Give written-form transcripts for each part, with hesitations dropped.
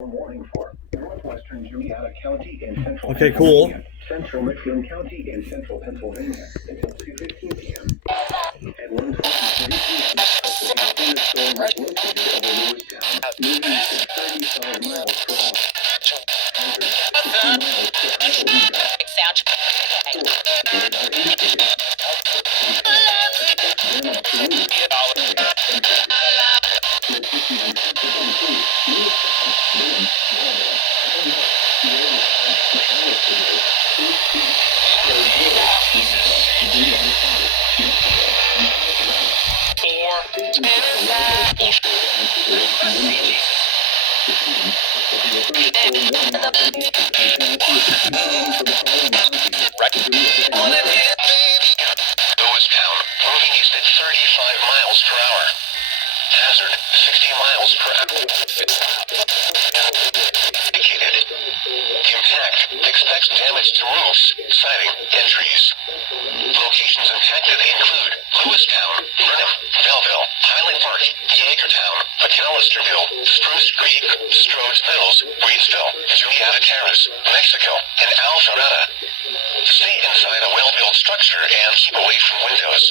Warning for northwestern Juliana County and central Okay, cool. Central Michigan County and central Pennsylvania until 2:15 p.m. At 1:23 p.m. Also be a thunderstorm located over Lewistown, moving at 35 miles per hour. Hazard 60 miles per hour wind gusts. Radar indicated. Damage to leaves, starting and traffic. Locations impacted include Lewistown, Durham, Belleville, Highland Park, Yearstown, McAllisterville, Spruce Creek, Stone Hill, Nevada, Juliana County, Mexico, and Alpharetta. Stations are local cluster and situation windows. This evening, there will be a thunderstorm warning updated to 10 to 15 p.m. for the following counties. Juliana, Lewistown, moving east at 35 miles per hour. Hazard, 60 miles per hour. Indicated. Impact. Expects damage to roofs, siding, and trees. Locations impacted include Lewistown, Burnham, Belleville, Highland Park, Yeagertown, McAllisterville, Spruce Creek, Strodes Mills, Reedsville, Juliana Terrace, Mexico, and Alpharetta. Stay inside a well-built structure and keep away from windows.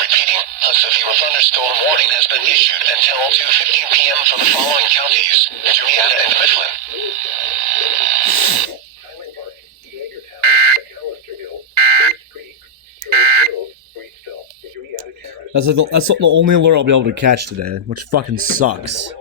Repeating, a severe thunderstorm warning has been issued until 2:15 p.m. for the following counties: Juliana and Mifflin. Highland Park, Yeagertown, McAllisterville, Spruce Creek, Strodes Mills, Reedsville, Juliana Terrace. That's the only alert I'll be able to catch today, which fucking sucks.